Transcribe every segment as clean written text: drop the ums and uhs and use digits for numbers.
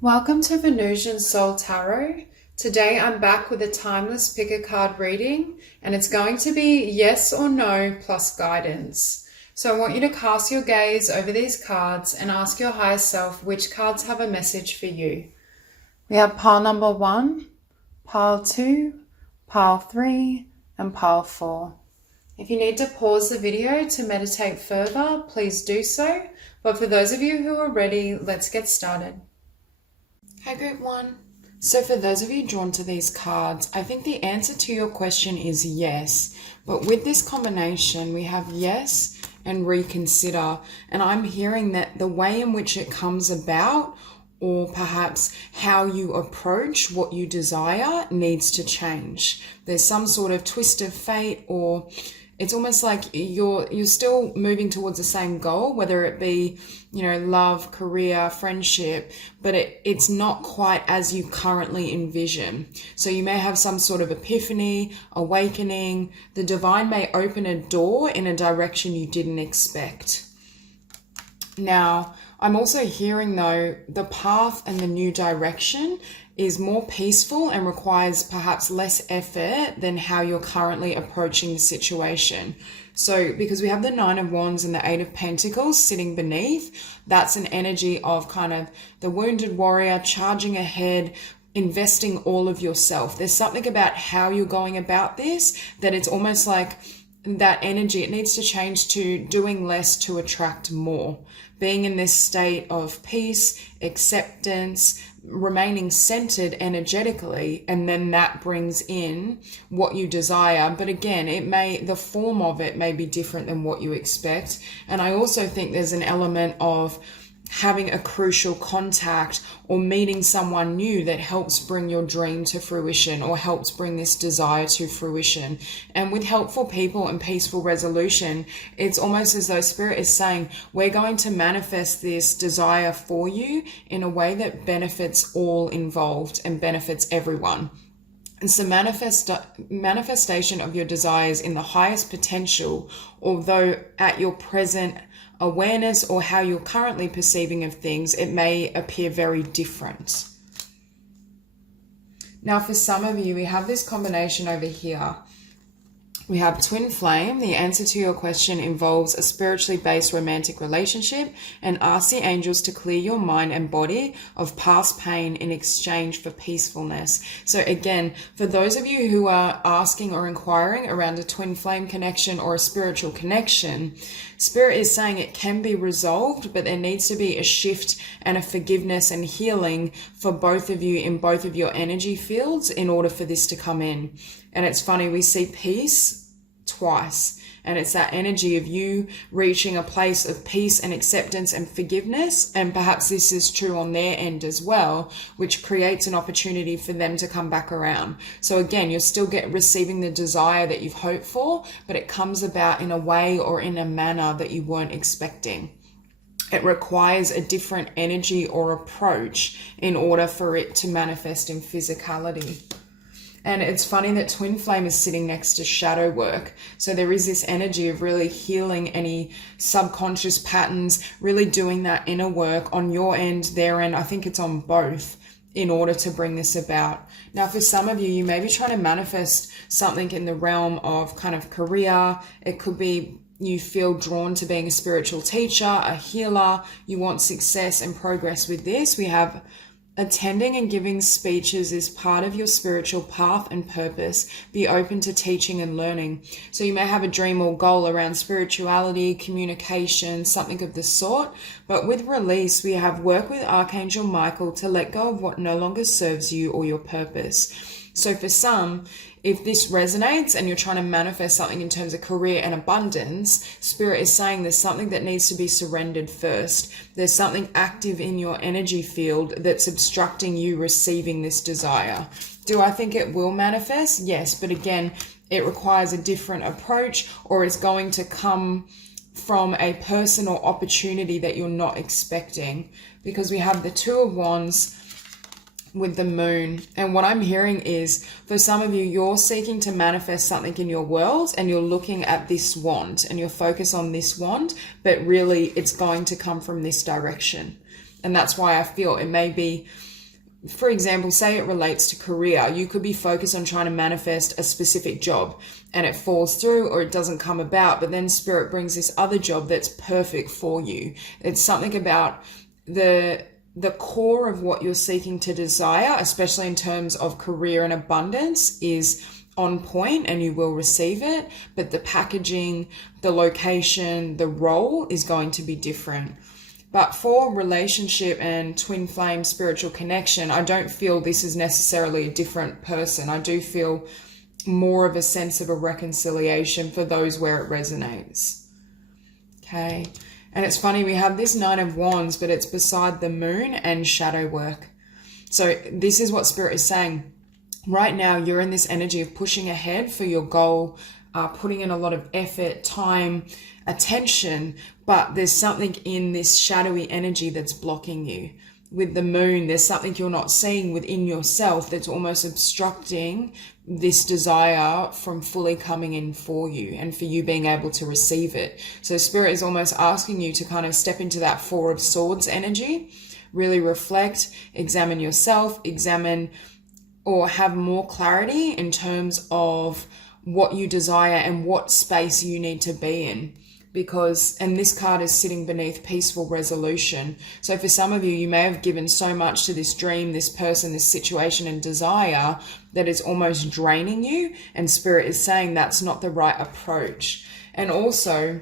Welcome to Venusian Soul Tarot. Today I'm back with a timeless pick a card reading, and it's going to be yes or no plus guidance. So I want you to cast your gaze over these cards and ask your higher self which cards have a message for you. We have pile number 1, pile 2, pile 3, and pile 4. If you need to pause the video to meditate further, please do so. But for those of you who are ready, let's get started. Hey group 1. So for those of you drawn to these cards, I think the answer to your question is yes. But with this combination, we have yes and reconsider. And I'm hearing that the way in which it comes about, or perhaps how you approach what you desire, needs to change. There's some sort of twist of fate, or it's almost like you're still moving towards the same goal, whether it be, love, career, friendship, but it's not quite as you currently envision. So you may have some sort of epiphany, awakening. The divine may open a door in a direction you didn't expect. Now, I'm also hearing, though, the path and the new direction is more peaceful and requires perhaps less effort than how you're currently approaching the situation. So because we have the 9 of Wands and the 8 of Pentacles sitting beneath, that's an energy of kind of the wounded warrior charging ahead, investing all of yourself. There's something about how you're going about this that it's almost like that energy, it needs to change to doing less to attract more. Being in this state of peace, acceptance, remaining centered energetically, and then that brings in what you desire. But again, the form of it may be different than what you expect. And I also think there's an element of having a crucial contact or meeting someone new that helps bring your dream to fruition or helps bring this desire to fruition. And with helpful people and peaceful resolution, it's almost as though Spirit is saying, we're going to manifest this desire for you in a way that benefits all involved and benefits everyone. And so manifestation of your desires in the highest potential, although at your present awareness or how you're currently perceiving of things, it may appear very different. Now, for some of you, we have this combination over here. We have twin flame. The answer to your question involves a spiritually based romantic relationship, and ask the angels to clear your mind and body of past pain in exchange for peacefulness. So again, for those of you who are asking or inquiring around a twin flame connection or a spiritual connection, Spirit is saying it can be resolved, but there needs to be a shift and a forgiveness and healing for both of you in both of your energy fields in order for this to come in. And it's funny, we see peace twice, and it's that energy of you reaching a place of peace and acceptance and forgiveness, and perhaps this is true on their end as well, which creates an opportunity for them to come back around. So again, you're still receiving the desire that you've hoped for, but it comes about in a way or in a manner that you weren't expecting. It requires a different energy or approach in order for it to manifest in physicality. And it's funny that twin flame is sitting next to shadow work. So there is this energy of really healing any subconscious patterns, really doing that inner work on your end, their end. I think it's on both in order to bring this about. Now, for some of you, you may be trying to manifest something in the realm of kind of career. It could be you feel drawn to being a spiritual teacher, a healer. You want success and progress with this. We have attending and giving speeches is part of your spiritual path and purpose. Be open to teaching and learning. So you may have a dream or goal around spirituality, communication, something of the sort. But with release, we have work with Archangel Michael to let go of what no longer serves you or your purpose. So for some, if this resonates and you're trying to manifest something in terms of career and abundance, Spirit is saying there's something that needs to be surrendered first. There's something active in your energy field that's obstructing you receiving this desire. Do I think it will manifest? Yes, but again, it requires a different approach, or it's going to come from a person or opportunity that you're not expecting, because we have the 2 of Wands with the moon. And what I'm hearing is, for some of you, you're seeking to manifest something in your world and you're looking at this wand and you're focused on this wand, but really it's going to come from this direction. And that's why I feel it may be, for example, say it relates to career. You could be focused on trying to manifest a specific job and it falls through or it doesn't come about, but then Spirit brings this other job that's perfect for you. It's something about the core of what you're seeking to desire, especially in terms of career and abundance, is on point and you will receive it, but the packaging, the location, the role is going to be different. But for relationship and twin flame spiritual connection, I don't feel this is necessarily a different person. I do feel more of a sense of a reconciliation for those where it resonates. Okay. And it's funny, we have this Nine of Wands, but it's beside the moon and shadow work. So this is what Spirit is saying. Right now, you're in this energy of pushing ahead for your goal, putting in a lot of effort, time, attention, but there's something in this shadowy energy that's blocking you. With the moon, there's something you're not seeing within yourself that's almost obstructing this desire from fully coming in for you and for you being able to receive it. So Spirit is almost asking you to kind of step into that Four of Swords energy, really reflect, examine yourself, examine or have more clarity in terms of what you desire and what space you need to be in. Because, and this card is sitting beneath peaceful resolution. So for some of you, you may have given so much to this dream, this person, this situation and desire that it's almost draining you. And Spirit is saying that's not the right approach. And also,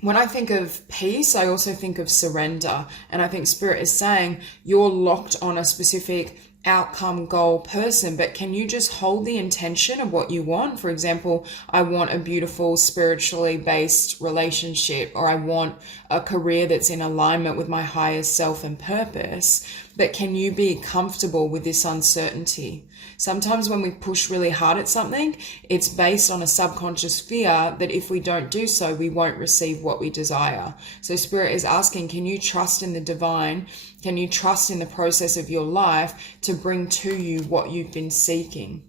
when I think of peace, I also think of surrender. And I think Spirit is saying you're locked on a specific outcome, goal, person, but can you just hold the intention of what you want? For example, I want a beautiful spiritually based relationship, or I want a career that's in alignment with my higher self and purpose. But can you be comfortable with this uncertainty? Sometimes when we push really hard at something, it's based on a subconscious fear that if we don't do so, we won't receive what we desire. So Spirit is asking, can you trust in the divine? Can you trust in the process of your life to bring to you what you've been seeking?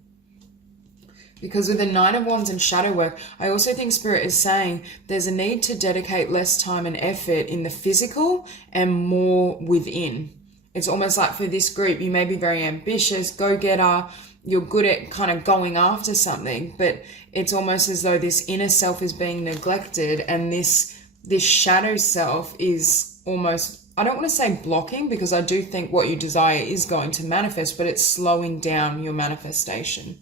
Because with the Nine of Wands and shadow work, I also think Spirit is saying there's a need to dedicate less time and effort in the physical and more within. It's almost like for this group, you may be very ambitious, go-getter, you're good at kind of going after something, but it's almost as though this inner self is being neglected and this shadow self is almost, I don't want to say blocking, because I do think what you desire is going to manifest, but it's slowing down your manifestation.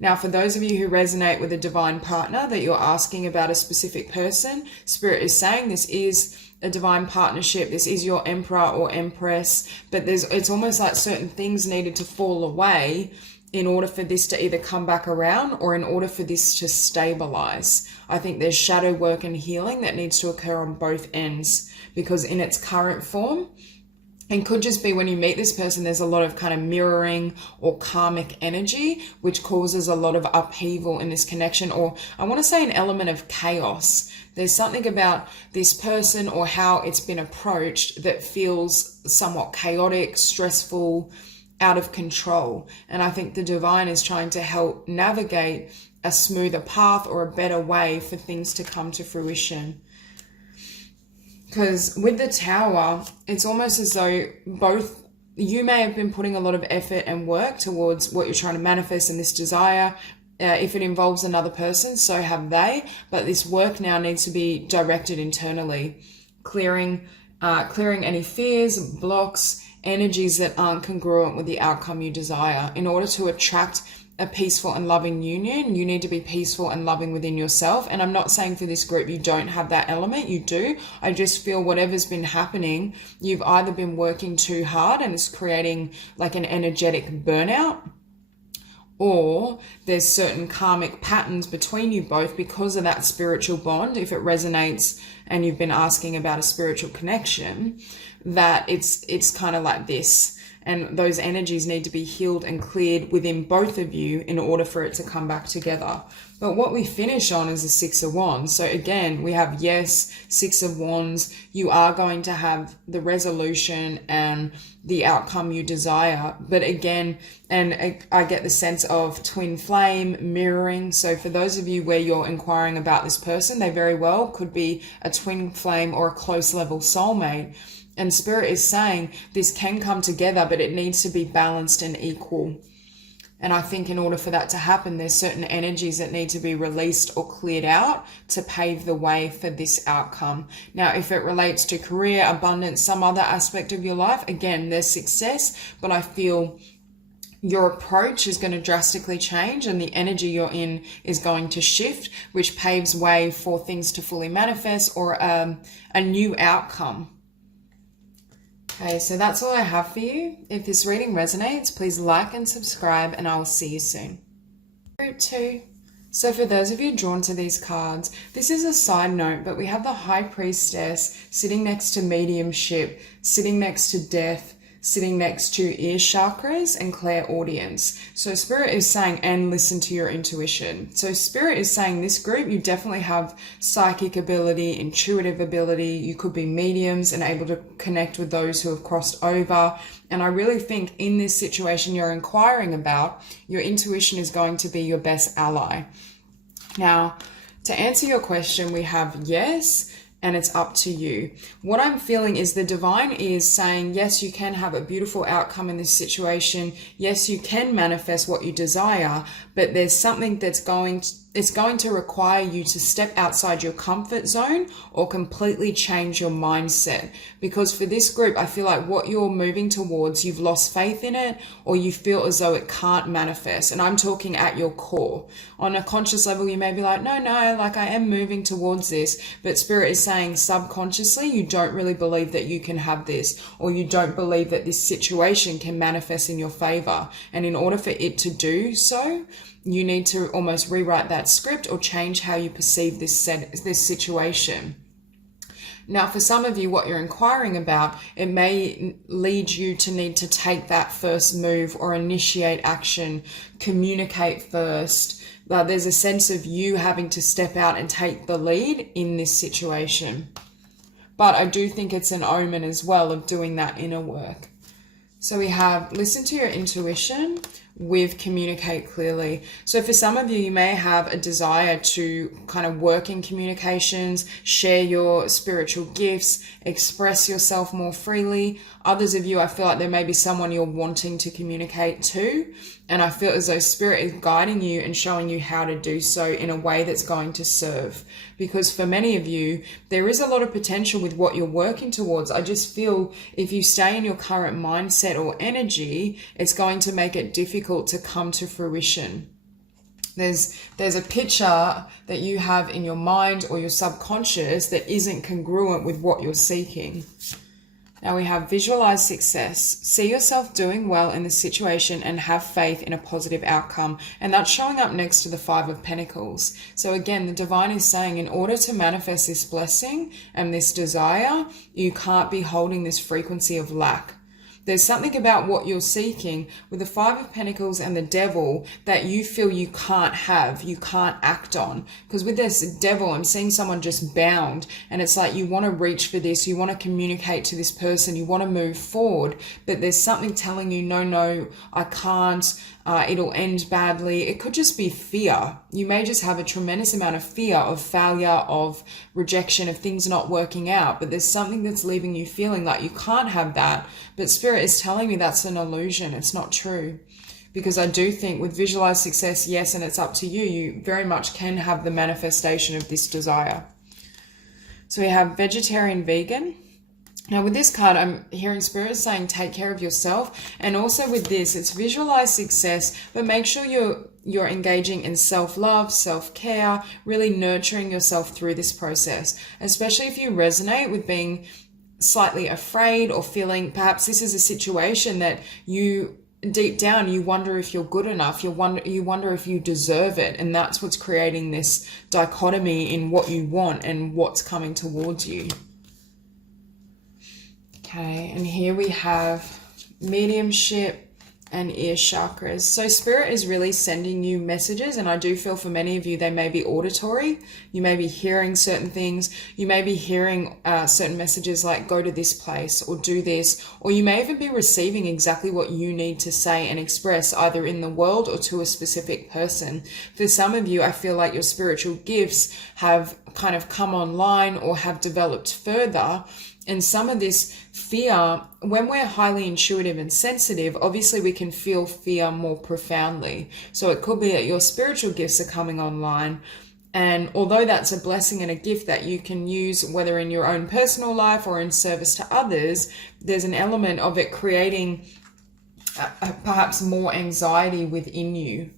Now, for those of you who resonate with a divine partner, that you're asking about a specific person, Spirit is saying this is a divine partnership. This is your emperor or empress, but it's almost like certain things needed to fall away in order for this to either come back around or in order for this to stabilize. I think there's shadow work and healing that needs to occur on both ends, because in its current form, and could just be when you meet this person, there's a lot of kind of mirroring or karmic energy, which causes a lot of upheaval in this connection, or I want to say an element of chaos. There's something about this person or how it's been approached that feels somewhat chaotic, stressful, out of control. And I think the divine is trying to help navigate a smoother path or a better way for things to come to fruition. Because with the Tower, it's almost as though both you may have been putting a lot of effort and work towards what you're trying to manifest in this desire. If it involves another person, so have they. But this work now needs to be directed internally, clearing any fears, blocks, energies that aren't congruent with the outcome you desire. In order to attract a peaceful and loving union, you need to be peaceful and loving within yourself. And I'm not saying for this group you don't have that element, you do. I just feel whatever's been happening, you've either been working too hard and it's creating like an energetic burnout, or there's certain karmic patterns between you both because of that spiritual bond. If it resonates and you've been asking about a spiritual connection, that it's kind of like this. And those energies need to be healed and cleared within both of you in order for it to come back together. But what we finish on is the Six of Wands. So again, we have, yes, Six of Wands. You are going to have the resolution and the outcome you desire. But again, and I get the sense of twin flame, mirroring. So for those of you where you're inquiring about this person, they very well could be a twin flame or a close level soulmate. And Spirit is saying this can come together, but it needs to be balanced and equal. And I think in order for that to happen, there's certain energies that need to be released or cleared out to pave the way for this outcome. Now, if it relates to career, abundance, some other aspect of your life, again, there's success, but I feel your approach is going to drastically change and the energy you're in is going to shift, which paves way for things to fully manifest or a new outcome. Okay, so that's all I have for you. If this reading resonates, please like and subscribe, and I will see you soon. Group 2. So for those of you drawn to these cards, this is a side note, but we have the High Priestess sitting next to mediumship, sitting next to death, sitting next to ear chakras and clairaudience. So Spirit is saying, and listen to your intuition. So Spirit is saying this group, you definitely have psychic ability, intuitive ability. You could be mediums and able to connect with those who have crossed over. And I really think in this situation you're inquiring about, your intuition is going to be your best ally. Now, to answer your question, we have yes, and it's up to you. What I'm feeling is the divine is saying, yes, you can have a beautiful outcome in this situation. Yes, you can manifest what you desire, but there's something that's going to require you to step outside your comfort zone or completely change your mindset. Because for this group, I feel like what you're moving towards, you've lost faith in it, or you feel as though it can't manifest. And I'm talking at your core. On a conscious level, you may be like, no, like I am moving towards this. But Spirit is saying subconsciously, you don't really believe that you can have this, or you don't believe that this situation can manifest in your favor. And in order for it to do so, you need to almost rewrite that script or change how you perceive this situation. Now, for some of you, what you're inquiring about, it may lead you to need to take that first move or initiate action, communicate first. There's a sense of you having to step out and take the lead in this situation. But I do think it's an omen as well of doing that inner work. So we have listen to your intuition with communicate clearly. So for some of you, you may have a desire to kind of work in communications, share your spiritual gifts, express yourself more freely. Others of you, I feel like there may be someone you're wanting to communicate to. And I feel as though Spirit is guiding you and showing you how to do so in a way that's going to serve. Because for many of you, there is a lot of potential with what you're working towards. I just feel if you stay in your current mindset or energy, it's going to make it difficult to come to fruition. There's a picture that you have in your mind or your subconscious that isn't congruent with what you're seeking. Now we have visualize success. See yourself doing well in the situation and have faith in a positive outcome. And that's showing up next to the 5 of Pentacles. So again, the divine is saying in order to manifest this blessing and this desire, you can't be holding this frequency of lack. There's something about what you're seeking with the 5 of Pentacles and the Devil that you feel you can't have, you can't act on. Because with this Devil, I'm seeing someone just bound, and it's like you want to reach for this, you want to communicate to this person, you want to move forward, but there's something telling you, no, I can't, it'll end badly. It could just be fear. You may just have a tremendous amount of fear of failure, of rejection, of things not working out, but there's something that's leaving you feeling like you can't have that. But Spirit is telling me that's an illusion. It's not true. Because I do think with visualize success, yes, and it's up to you, you very much can have the manifestation of this desire. So we have vegetarian, vegan. Now with this card, I'm hearing Spirit saying take care of yourself. And also with this, it's visualize success, but make sure you're engaging in self-love, self-care, really nurturing yourself through this process. Especially if you resonate with being slightly afraid or feeling perhaps this is a situation that you deep down you wonder if you're good enough, you wonder if you deserve it, and that's what's creating this dichotomy in what you want and what's coming towards you. Okay, and here we have mediumship and ear chakras. So Spirit is really sending you messages, and I do feel for many of you they may be auditory. You may be hearing certain things. You may be hearing certain messages like go to this place or do this, or you may even be receiving exactly what you need to say and express either in the world or to a specific person. For some of you, I feel like your spiritual gifts have kind of come online or have developed further, And some of this fear, when we're highly intuitive and sensitive, obviously we can feel fear more profoundly. So it could be that your spiritual gifts are coming online. And although that's a blessing and a gift that you can use, whether in your own personal life or in service to others, there's an element of it creating perhaps more anxiety within you.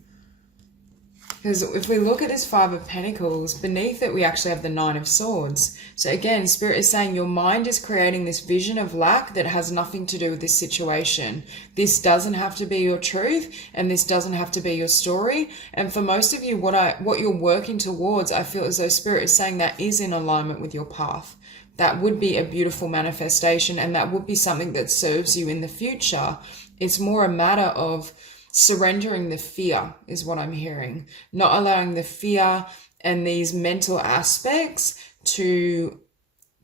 Because if we look at this Five of Pentacles, beneath it we actually have the Nine of Swords. So again, Spirit is saying your mind is creating this vision of lack that has nothing to do with this situation. This doesn't have to be your truth, and this doesn't have to be your story. And for most of you, what you're working towards, I feel as though Spirit is saying that is in alignment with your path. That would be a beautiful manifestation, and that would be something that serves you in the future. It's more a matter of surrendering the fear is what I'm hearing. Not allowing the fear and these mental aspects to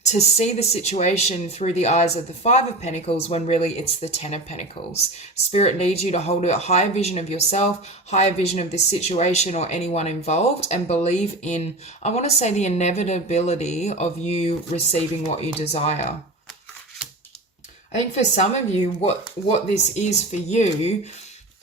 see the situation through the eyes of the Five of Pentacles when really it's the Ten of Pentacles. Spirit needs you to hold a higher vision of yourself, higher vision of this situation or anyone involved, and believe in, I want to say, the inevitability of you receiving what you desire. I think for some of you, what this is for you,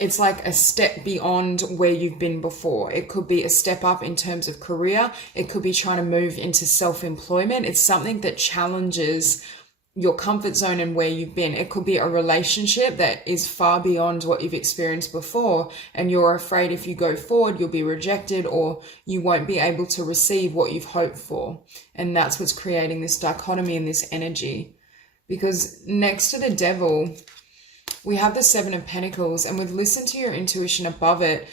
it's like a step beyond where you've been before. It could be a step up in terms of career. It could be trying to move into self-employment. It's something that challenges your comfort zone and where you've been. It could be a relationship that is far beyond what you've experienced before, and you're afraid if you go forward, you'll be rejected or you won't be able to receive what you've hoped for. And that's what's creating this dichotomy and this energy. Because next to the Devil, we have the Seven of Pentacles, and we've listened to your intuition above it.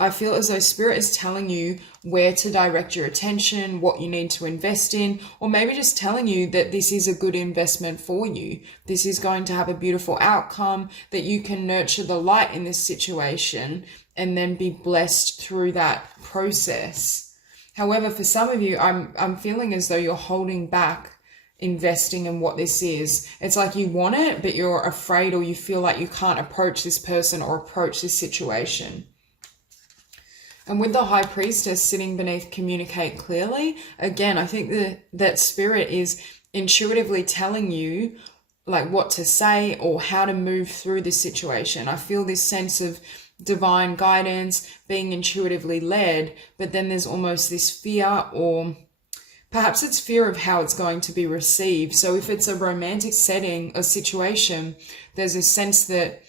I feel as though Spirit is telling you where to direct your attention, what you need to invest in, or maybe just telling you that this is a good investment for you. This is going to have a beautiful outcome, that you can nurture the light in this situation and then be blessed through that process. However, for some of you, I'm feeling as though you're holding back investing in what this is. It's like you want it, but you're afraid, or you feel like you can't approach this person or approach this situation. And with the High Priestess sitting beneath communicate clearly, again, I think that Spirit is intuitively telling you like what to say or how to move through this situation. I feel this sense of divine guidance, being intuitively led, but then there's almost this fear, or perhaps it's fear of how it's going to be received. So if it's a romantic setting or situation, there's a sense that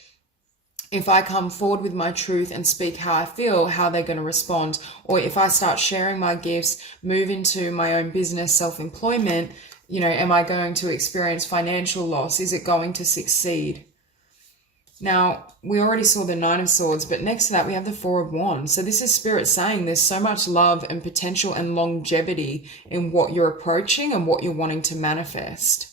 if I come forward with my truth and speak how I feel, how they're going to respond. Or if I start sharing my gifts, move into my own business, self-employment, am I going to experience financial loss? Is it going to succeed? Now, we already saw the Nine of Swords, but next to that, we have the Four of Wands. So this is Spirit saying there's so much love and potential and longevity in what you're approaching and what you're wanting to manifest.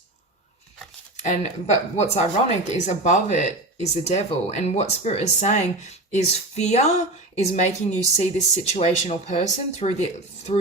But what's ironic is above it is the Devil. And what Spirit is saying is fear is making you see this situation or person through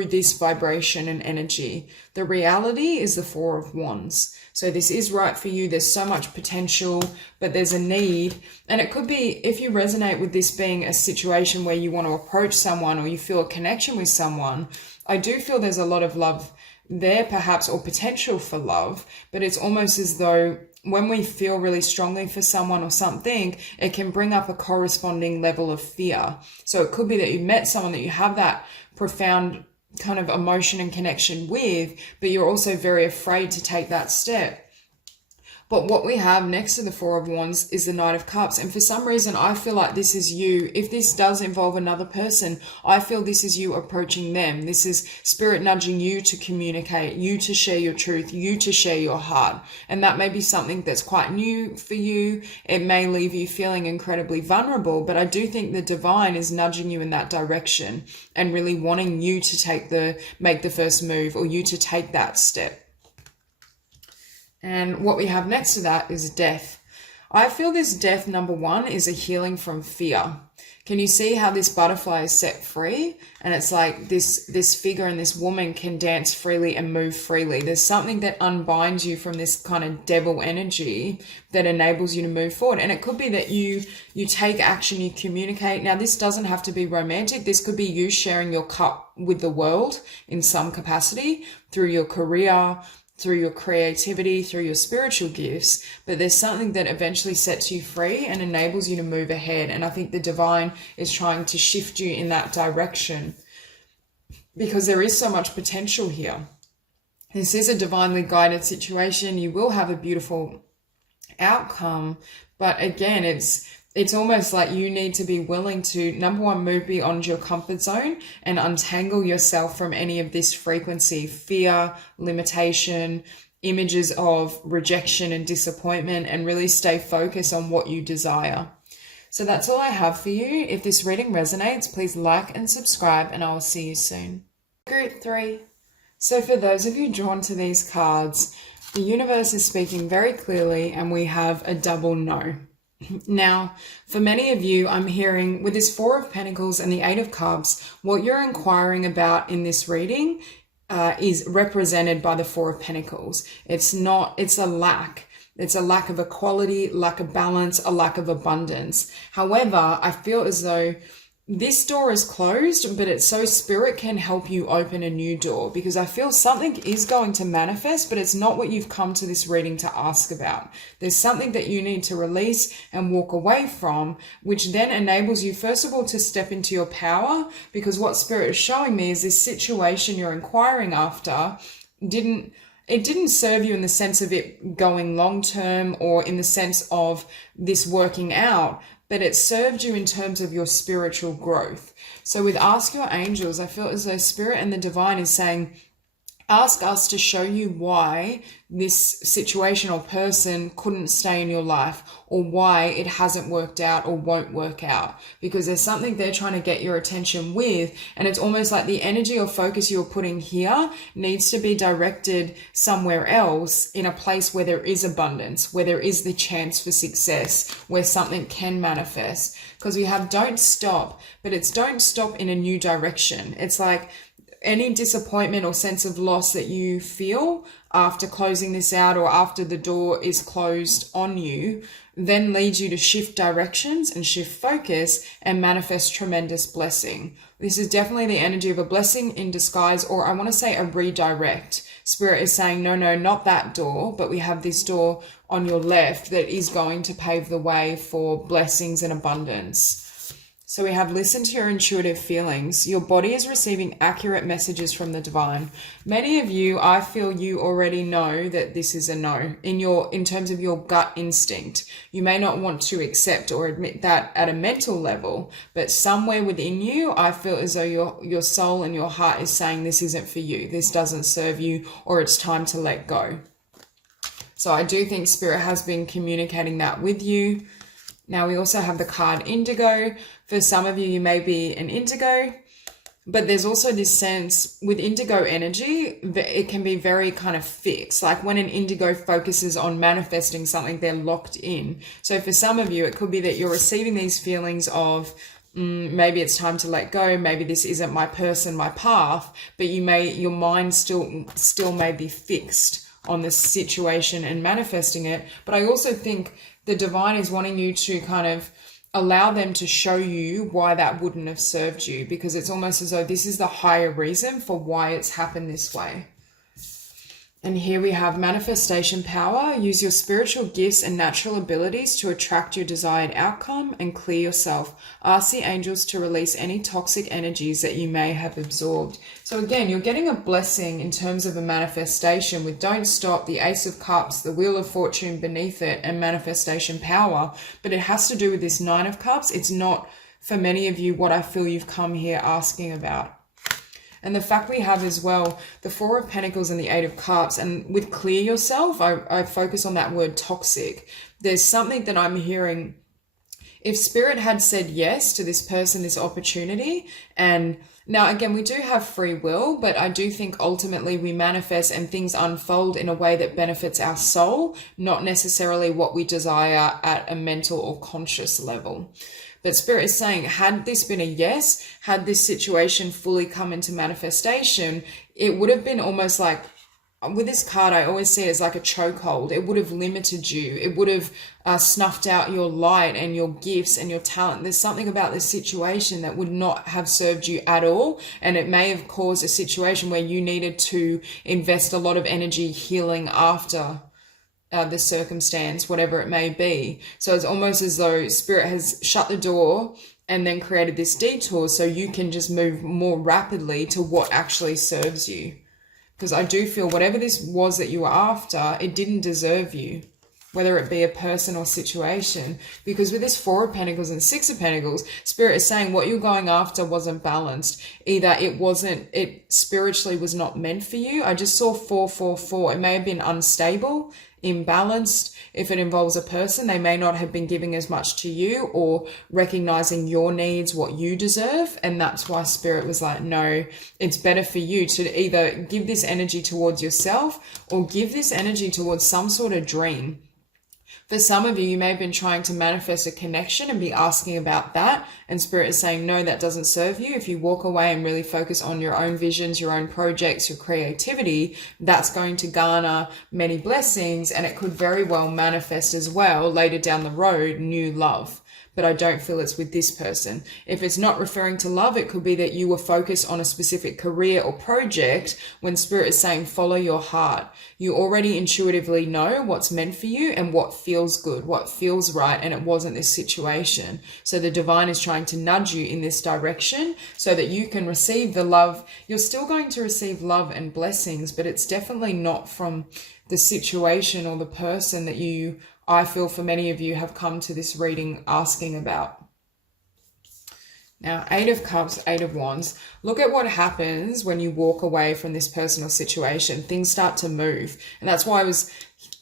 this vibration and energy. The reality is the Four of Wands. So this is right for you. There's so much potential, but there's a need. And it could be, if you resonate with this being a situation where you want to approach someone or you feel a connection with someone, I do feel there's a lot of love there perhaps, or potential for love, but it's almost as though when we feel really strongly for someone or something, it can bring up a corresponding level of fear. So it could be that you met someone that you have that profound kind of emotion and connection with, but you're also very afraid to take that step. But what we have next to the Four of Wands is the Knight of Cups. And for some reason, I feel like this is you. If this does involve another person, I feel this is you approaching them. This is Spirit nudging you to communicate, you to share your truth, you to share your heart. And that may be something that's quite new for you. It may leave you feeling incredibly vulnerable, but I do think the divine is nudging you in that direction and really wanting you to make the first move, or you to take that step. And what we have next to that is death. I feel this death, number one, is a healing from fear. Can you see how this butterfly is set free? And it's like this figure and this woman can dance freely and move freely. There's something that unbinds you from this kind of devil energy that enables you to move forward. And it could be that you take action, you communicate. Now, this doesn't have to be romantic. This could be you sharing your cup with the world in some capacity, through your career, through your creativity, through your spiritual gifts, but there's something that eventually sets you free and enables you to move ahead. And I think the divine is trying to shift you in that direction because there is so much potential here. This is a divinely guided situation. You will have a beautiful outcome, but again, it's almost like you need to be willing to, number one, move beyond your comfort zone and untangle yourself from any of this frequency, fear, limitation, images of rejection and disappointment, and really stay focused on what you desire. So that's all I have for you. If this reading resonates, please like and subscribe, and I will see you soon. Group 3. So for those of you drawn to these cards, the universe is speaking very clearly, and we have a double no. Now, for many of you, I'm hearing with this Four of Pentacles and the Eight of Cups, what you're inquiring about in this reading is represented by the Four of Pentacles. It's a lack. It's a lack of equality, lack of balance, a lack of abundance. However, I feel as though this door is closed, but it's so Spirit can help you open a new door, because I feel something is going to manifest, but it's not what you've come to this reading to ask about. There's something that you need to release and walk away from, which then enables you, first of all, to step into your power, because what Spirit is showing me is this situation you're inquiring after didn't serve you in the sense of it going long term or in the sense of this working out, but it served you in terms of your spiritual growth. So with Ask Your Angels, I feel as though Spirit and the Divine is saying, ask us to show you why this situation or person couldn't stay in your life, or why it hasn't worked out or won't work out, because there's something they're trying to get your attention with. And it's almost like the energy or focus you're putting here needs to be directed somewhere else, in a place where there is abundance, where there is the chance for success, where something can manifest. Because we have don't stop, but it's don't stop in a new direction. It's like any disappointment or sense of loss that you feel after closing this out, or after the door is closed on you, then leads you to shift directions and shift focus and manifest tremendous blessing. This is definitely the energy of a blessing in disguise, or I want to say a redirect. Spirit is saying, no, not that door, but we have this door on your left that is going to pave the way for blessings and abundance. So we have listen to your intuitive feelings. Your body is receiving accurate messages from the divine. Many of you, I feel you already know that this is a no in terms of your gut instinct. You may not want to accept or admit that at a mental level, but somewhere within you, I feel as though your soul and your heart is saying this isn't for you. This doesn't serve you, or it's time to let go. So I do think Spirit has been communicating that with you. Now we also have the card Indigo. For some of you, you may be an Indigo, but there's also this sense with Indigo energy, it can be very kind of fixed. Like when an Indigo focuses on manifesting something, they're locked in. So for some of you, it could be that you're receiving these feelings of, maybe it's time to let go. Maybe this isn't my person, my path, but your mind still may be fixed on the situation and manifesting it. But I also think the divine is wanting you to kind of allow them to show you why that wouldn't have served you, because it's almost as though this is the higher reason for why it's happened this way. And here we have manifestation power. Use your spiritual gifts and natural abilities to attract your desired outcome and clear yourself. Ask the angels to release any toxic energies that you may have absorbed. So again, you're getting a blessing in terms of a manifestation with don't stop, the Ace of Cups, the Wheel of Fortune beneath it, and manifestation power. But it has to do with this Nine of Cups. It's not, for many of you, what I feel you've come here asking about. And the fact we have as well, the Four of Pentacles and the Eight of Cups, and with clear yourself, I focus on that word toxic. There's something that I'm hearing. If Spirit had said yes to this person, this opportunity, and now again, we do have free will, but I do think ultimately we manifest and things unfold in a way that benefits our soul, not necessarily what we desire at a mental or conscious level. But Spirit is saying, had this been a yes, had this situation fully come into manifestation, it would have been almost like with this card, I always see it as like a chokehold. It would have limited you. It would have snuffed out your light and your gifts and your talent. There's something about this situation that would not have served you at all. And it may have caused a situation where you needed to invest a lot of energy healing after the circumstance, whatever it may be. So it's almost as though Spirit has shut the door and then created this detour so you can just move more rapidly to what actually serves you. Because I do feel whatever this was that you were after, it didn't deserve you, whether it be a person or situation. Because with this Four of Pentacles and Six of Pentacles, Spirit is saying what you're going after wasn't balanced. Either it spiritually was not meant for you. I just saw 444. It may have been unstable, imbalanced. If it involves a person, they may not have been giving as much to you or recognizing your needs, what you deserve. And that's why Spirit was like, no, it's better for you to either give this energy towards yourself or give this energy towards some sort of dream. For some of you, you may have been trying to manifest a connection and be asking about that. And Spirit is saying, no, that doesn't serve you. If you walk away and really focus on your own visions, your own projects, your creativity, that's going to garner many blessings. And it could very well manifest as well later down the road, new love. But I don't feel it's with this person. If it's not referring to love, it could be that you were focused on a specific career or project when Spirit is saying, follow your heart. You already intuitively know what's meant for you and what feels good, what feels right, and it wasn't this situation. So the divine is trying to nudge you in this direction so that you can receive the love. You're still going to receive love and blessings, but it's definitely not from the situation or the person that I feel for many of you have come to this reading asking about. Now, Eight of Cups, Eight of Wands. Look at what happens when you walk away from this personal situation. Things start to move. And that's why I was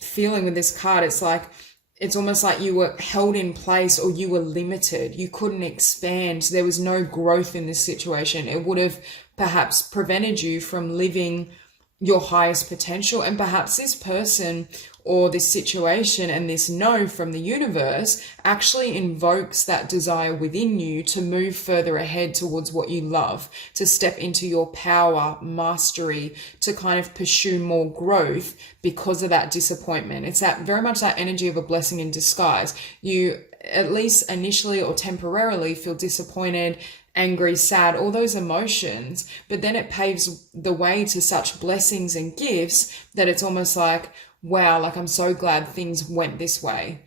feeling with this card, it's almost like you were held in place or you were limited. You couldn't expand. There was no growth in this situation. It would have perhaps prevented you from living your highest potential. And perhaps this person or this situation and this no from the universe actually invokes that desire within you to move further ahead towards what you love, to step into your power, mastery, to kind of pursue more growth because of that disappointment. It's that very much that energy of a blessing in disguise. You, at least initially or temporarily, feel disappointed, angry, sad, all those emotions, but then it paves the way to such blessings and gifts that it's almost like, wow, like I'm so glad things went this way.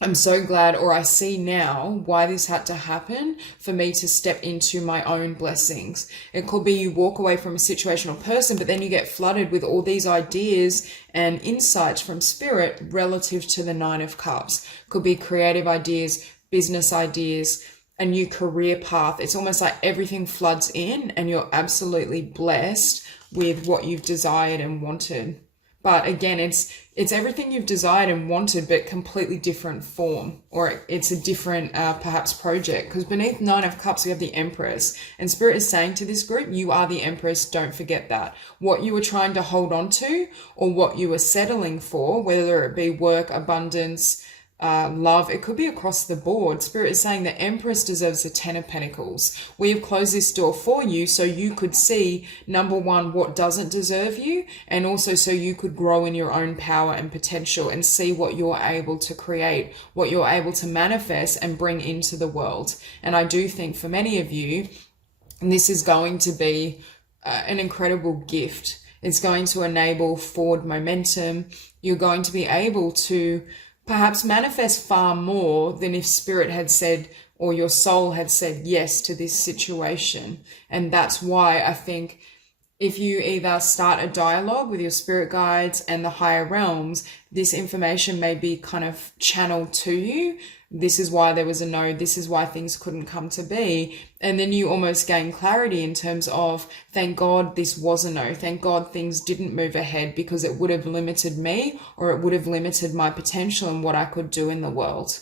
I'm so glad, or I see now why this had to happen for me to step into my own blessings. It could be you walk away from a situation or person, but then you get flooded with all these ideas and insights from Spirit relative to the Nine of Cups. Could be creative ideas, business ideas, a new career path. It's almost like everything floods in and you're absolutely blessed with what you've desired and wanted. But again, it's everything you've desired and wanted, but completely different form, or it's a different perhaps project. Because beneath Nine of Cups, we have the Empress, and Spirit is saying to this group, you are the Empress. Don't forget that. What you were trying to hold on to, or what you were settling for, whether it be work, abundance, love, it could be across the board. Spirit is saying the Empress deserves the Ten of Pentacles. We have closed this door for you so you could see, number one, what doesn't deserve you, and also so you could grow in your own power and potential and see what you're able to create, what you're able to manifest and bring into the world. And I do think for many of you, this is going to be an incredible gift. It's going to enable forward momentum. You're going to be able to perhaps manifest far more than if Spirit had said, or your soul had said yes to this situation. And that's why I think if you either start a dialogue with your spirit guides and the higher realms, this information may be kind of channeled to you. This is why there was a no. This is why things couldn't come to be. And then you almost gain clarity in terms of, thank God this was a no. Thank God things didn't move ahead, because it would have limited me, or it would have limited my potential and what I could do in the world.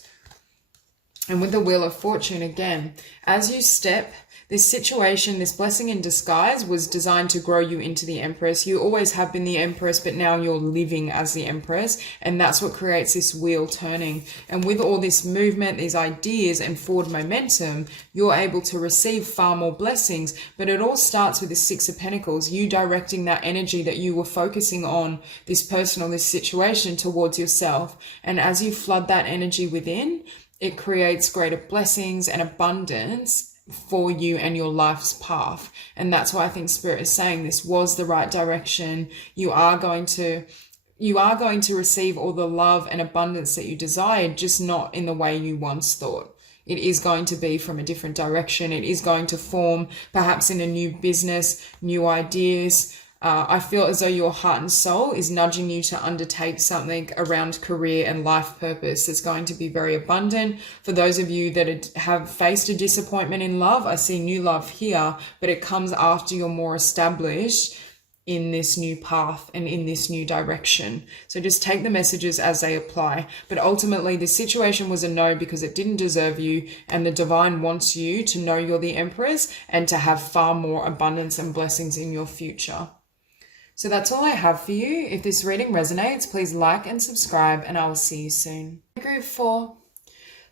And with the Wheel of Fortune, again, as you step, this situation, this blessing in disguise was designed to grow you into the Empress. You always have been the Empress, but now you're living as the Empress. And that's what creates this wheel turning. And with all this movement, these ideas and forward momentum, you're able to receive far more blessings. But it all starts with the Six of Pentacles, you directing that energy that you were focusing on, this person or this situation, towards yourself. And as you flood that energy within, it creates greater blessings and abundance for you and your life's path. And that's why I think Spirit is saying this was the right direction. You are going to receive all the love and abundance that you desired, just not in the way you once thought. It is going to be from a different direction. It is going to form perhaps in a new business, new ideas. I feel as though your heart and soul is nudging you to undertake something around career and life purpose that's going to be very abundant. For those of you that have faced a disappointment in love, I see new love here, but it comes after you're more established in this new path and in this new direction. So just take the messages as they apply. But ultimately, the situation was a no because it didn't deserve you, and the divine wants you to know you're the Empress and to have far more abundance and blessings in your future. So that's all I have for you. If this reading resonates, please like and subscribe, and I will see you soon. Group 4.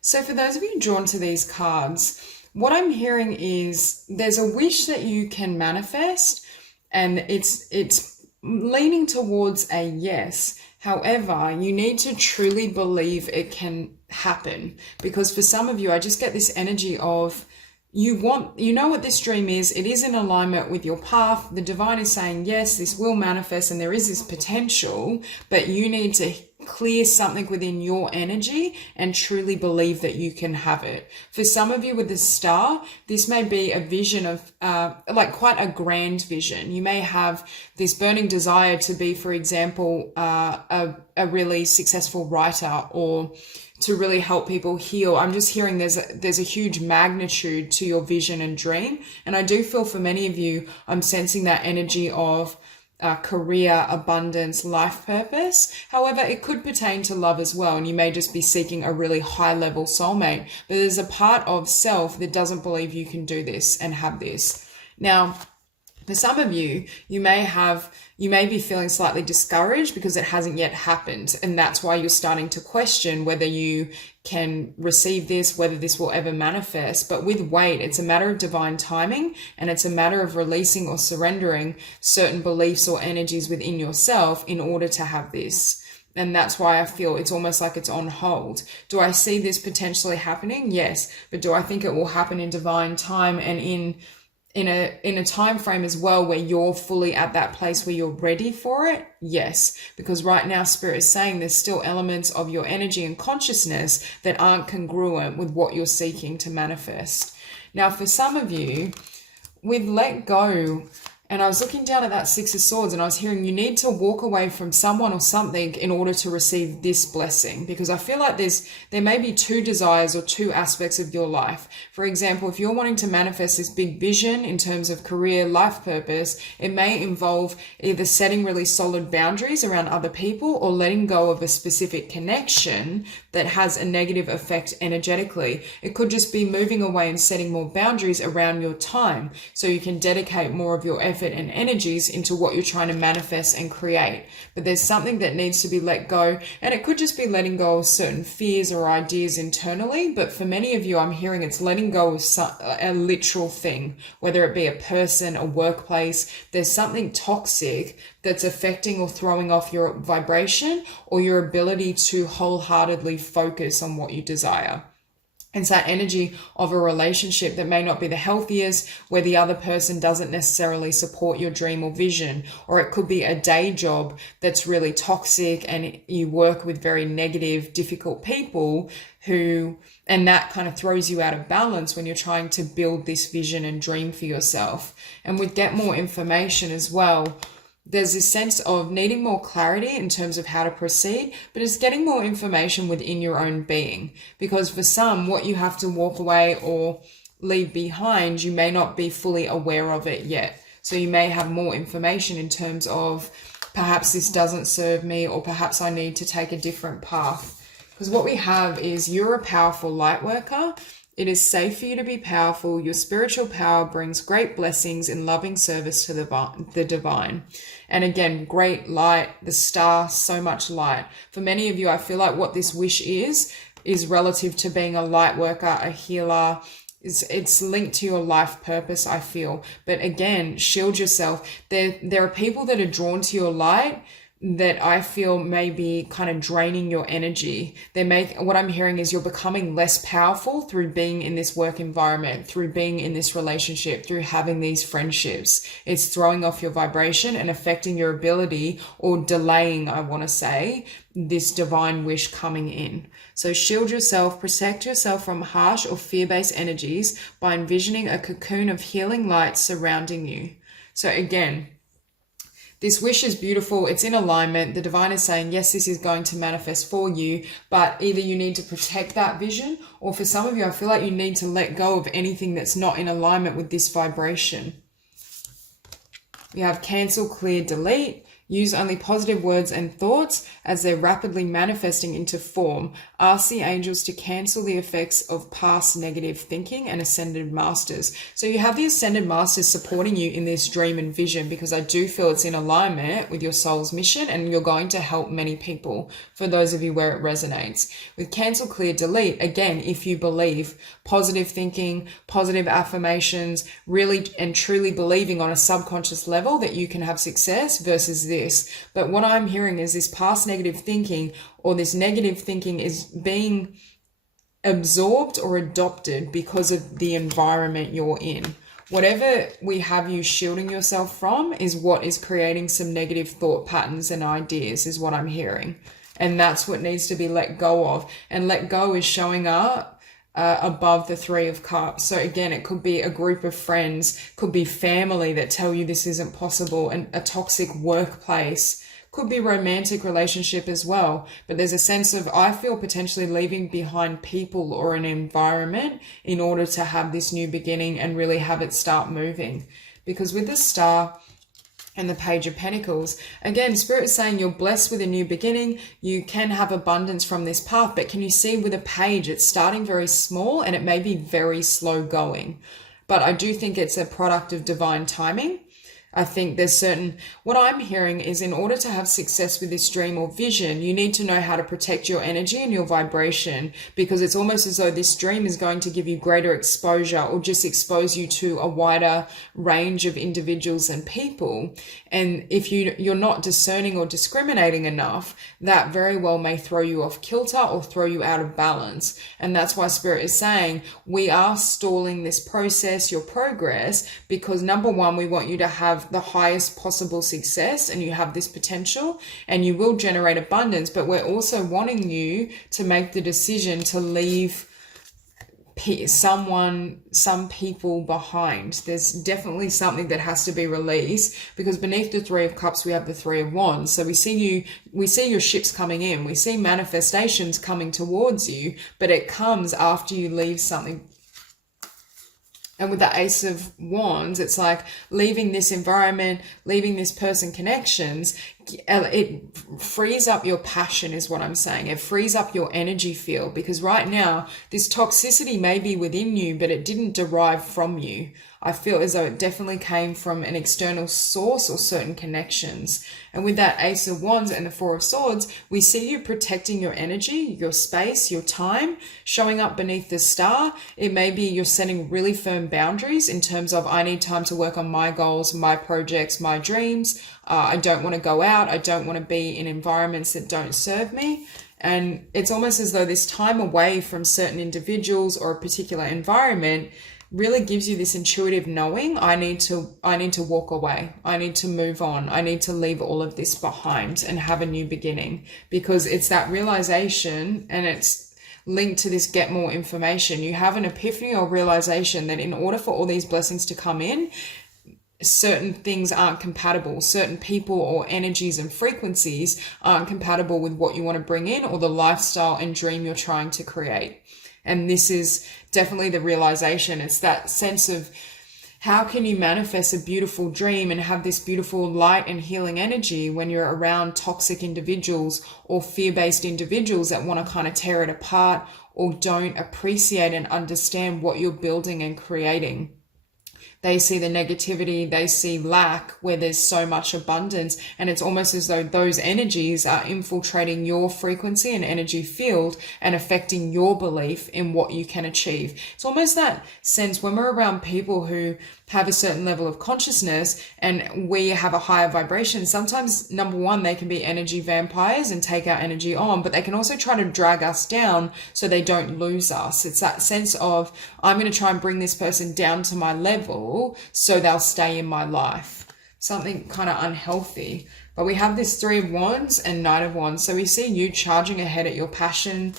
So for those of you drawn to these cards, what I'm hearing is there's a wish that you can manifest, and it's leaning towards a yes. However, you need to truly believe it can happen, because for some of you, I just get this energy of you know what this dream is. It is in alignment with your path. The divine is saying, yes, this will manifest and there is this potential, but you need to clear something within your energy and truly believe that you can have it. For some of you with the Star, this may be a vision of like quite a grand vision. You may have this burning desire to be, for example, a really successful writer, or to really help people heal. I'm just hearing there's a huge magnitude to your vision and dream. And I do feel for many of you, I'm sensing that energy of career, abundance, life purpose. However, it could pertain to love as well. And you may just be seeking a really high level soulmate. But there's a part of self that doesn't believe you can do this and have this. Now, for some of you, you may be feeling slightly discouraged because it hasn't yet happened. And that's why you're starting to question whether you can receive this, whether this will ever manifest. But with weight, it's a matter of divine timing, and it's a matter of releasing or surrendering certain beliefs or energies within yourself in order to have this. And that's why I feel it's almost like it's on hold. Do I see this potentially happening? Yes. But do I think it will happen in divine time and in a time frame as well where you're fully at that place where you're ready for it? Yes, because right now Spirit is saying there's still elements of your energy and consciousness that aren't congruent with what you're seeking to manifest. Now, for some of you, with let go, and I was looking down at that Six of Swords and I was hearing you need to walk away from someone or something in order to receive this blessing, because I feel like there may be two desires or two aspects of your life. For example, if you're wanting to manifest this big vision in terms of career, life purpose, it may involve either setting really solid boundaries around other people or letting go of a specific connection that has a negative effect energetically. It could just be moving away and setting more boundaries around your time so you can dedicate more of your effort and energies into what you're trying to manifest and create. But there's something that needs to be let go, and it could just be letting go of certain fears or ideas internally. But for many of you, I'm hearing it's letting go of a literal thing, whether it be a person, a workplace. There's something toxic that's affecting or throwing off your vibration or your ability to wholeheartedly focus on what you desire. It's that energy of a relationship that may not be the healthiest, where the other person doesn't necessarily support your dream or vision. Or it could be a day job that's really toxic and you work with very negative, difficult people and that kind of throws you out of balance when you're trying to build this vision and dream for yourself. And with Get More Information as well, there's this sense of needing more clarity in terms of how to proceed, but it's getting more information within your own being. Because for some, what you have to walk away or leave behind, you may not be fully aware of it yet. So you may have more information in terms of perhaps this doesn't serve me, or perhaps I need to take a different path. Because what we have is you're a powerful light worker. It is safe for you to be powerful. Your spiritual power brings great blessings in loving service to the divine. And again, great light, the star, so much light. For many of you, I feel like what this wish is relative to being a light worker, a healer. It's linked to your life purpose, I feel. But again, shield yourself. There are people that are drawn to your light that I feel may be kind of draining your energy. What I'm hearing is you're becoming less powerful through being in this work environment, through being in this relationship, through having these friendships. It's throwing off your vibration and affecting your ability, or delaying, I want to say, this divine wish coming in. So shield yourself, protect yourself from harsh or fear-based energies by envisioning a cocoon of healing light surrounding you. So again, this wish is beautiful. It's in alignment. The divine is saying, yes, this is going to manifest for you, but either you need to protect that vision, or for some of you, I feel like you need to let go of anything that's not in alignment with this vibration. We have cancel, clear, delete. Use only positive words and thoughts as they're rapidly manifesting into form. Ask the angels to cancel the effects of past negative thinking and ascended masters. So you have the ascended masters supporting you in this dream and vision, because I do feel it's in alignment with your soul's mission and you're going to help many people, for those of you where it resonates. With cancel, clear, delete, again, if you believe, positive thinking, positive affirmations, really and truly believing on a subconscious level that you can have success versus this. But what I'm hearing is this past negative thinking, or this negative thinking, is being absorbed or adopted because of the environment you're in. Whatever we have you shielding yourself from is what is creating some negative thought patterns and ideas, is what I'm hearing. And that's what needs to be let go of. And let go is showing up above the Three of Cups. So again, it could be a group of friends, could be family that tell you this isn't possible, and a toxic workplace, could be romantic relationship as well. But there's a sense of, I feel, potentially leaving behind people or an environment in order to have this new beginning and really have it start moving. Because with the Star and the Page of Pentacles, again, Spirit is saying you're blessed with a new beginning. You can have abundance from this path, but can you see with a page, it's starting very small and it may be very slow going. But I do think it's a product of divine timing. I think there's what I'm hearing is, in order to have success with this dream or vision, you need to know how to protect your energy and your vibration, because it's almost as though this dream is going to give you greater exposure, or just expose you to a wider range of individuals and people. And if you're not discerning or discriminating enough, that very well may throw you off kilter or throw you out of balance. And that's why Spirit is saying we are stalling this process, your progress, because number one, we want you to have the highest possible success, and you have this potential and you will generate abundance, but we're also wanting you to make the decision to leave some people behind. There's definitely something that has to be released, because beneath the Three of Cups we have the Three of Wands. So we see your ships coming in, we see manifestations coming towards you, but it comes after you leave something. And with the Ace of Wands, it's like leaving this environment, leaving this person, connections, it frees up your passion, is what I'm saying. It frees up your energy field, because right now this toxicity may be within you, but it didn't derive from you. I feel as though it definitely came from an external source or certain connections. And with that Ace of Wands and the Four of Swords, we see you protecting your energy, your space, your time, showing up beneath the Star. It may be you're setting really firm boundaries in terms of, I need time to work on my goals, my projects, my dreams. I don't want to go out. I don't want to be in environments that don't serve me. And it's almost as though this time away from certain individuals or a particular environment really gives you this intuitive knowing, I need to walk away. I need to move on. I need to leave all of this behind and have a new beginning, because it's that realization, and it's linked to this get more information. You have an epiphany or realization that in order for all these blessings to come in, certain things aren't compatible. Certain people or energies and frequencies aren't compatible with what you want to bring in, or the lifestyle and dream you're trying to create. And this is definitely the realization. It's that sense of, How can you manifest a beautiful dream and have this beautiful light and healing energy when you're around toxic individuals or fear-based individuals that want to kind of tear it apart or don't appreciate and understand what you're building and creating? They see the negativity, they see lack where there's so much abundance, and it's almost as though those energies are infiltrating your frequency and energy field and affecting your belief in what you can achieve. It's almost that sense when we're around people who have a certain level of consciousness and we have a higher vibration. Sometimes, number one, they can be energy vampires and take our energy on, but they can also try to drag us down so they don't lose us. It's that sense of, I'm going to try and bring this person down to my level so they'll stay in my life. Something kind of unhealthy. But we have this Three of Wands and Knight of Wands. So we see you charging ahead at your passion.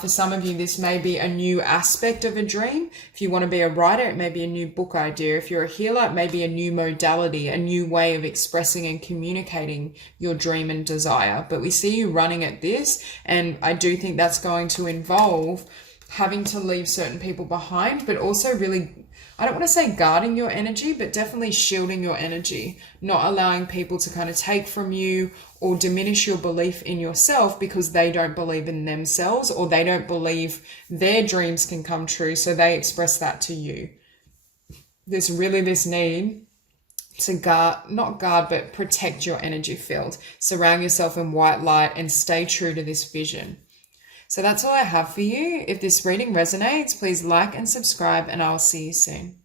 For some of you, this may be a new aspect of a dream. If you want to be a writer, it may be a new book idea. If you're a healer, it may be a new modality, a new way of expressing and communicating your dream and desire. But we see you running at this, and I do think that's going to involve having to leave certain people behind, but also really, I don't want to say guarding your energy, but definitely shielding your energy, not allowing people to kind of take from you or diminish your belief in yourself because they don't believe in themselves or they don't believe their dreams can come true. So they express that to you. There's really this need to but protect your energy field. Surround yourself in white light and stay true to this vision. So that's all I have for you. If this reading resonates, please like and subscribe, and I'll see you soon.